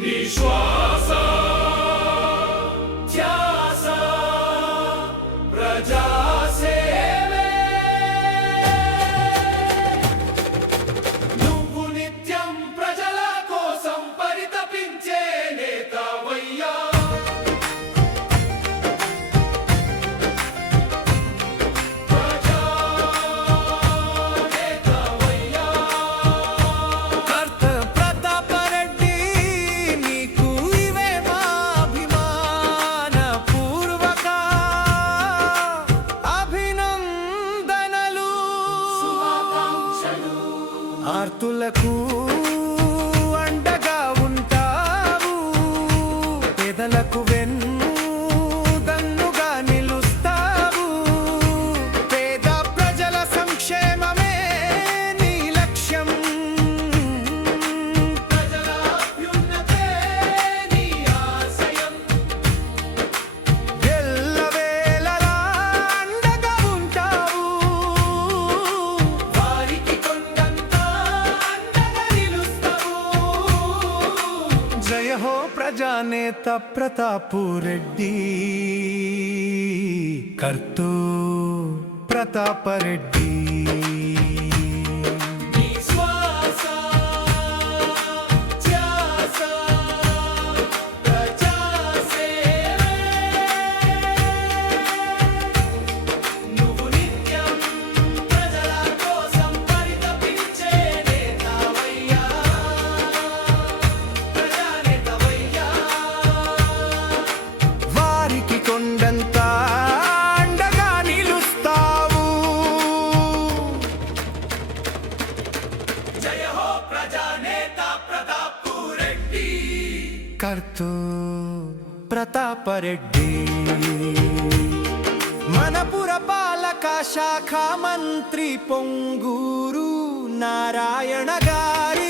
నిశ్వాస ధ్యాస ప్రజాసేవే నువ్వు నిత్యం ప్రజల కోసం పరితపించే నేతవయ్యా ఆర్తులకు అండగా ఉంటావు, పేదలకు వెన్నుదన్నుగా నిలుస్తావు. పేద ప్రజల సంక్షేమమే నీ లక్ష్యం, ప్రజల అభ్యున్నతే నీ ఆశయం. ఎల్లవేళలా అండగా ఉంటావు, వారికి కొండంత అండగా నిలుస్తావు. జయ హో ప్రజానేత ప్రతాపు రెడ్డి, కర్తూ ప్రతాపరెడ్డి. నిశ్వాస ధ్యాస ప్రజాసేవే నువ్వు నిత్యం ప్రజల కోసం పరితపించే నేతవయ్యా ప్రజానేతవయ్యా. వారికి కొండంత అండగా నిలుస్తావు. జయ హో ప్రజానేత ప్రతాప్ రెడ్డి, కర్తూ ప్రతాపరెడ్డి. మన పురపాలక శాఖ మంత్రి పొంగూరు నారాయణ గారి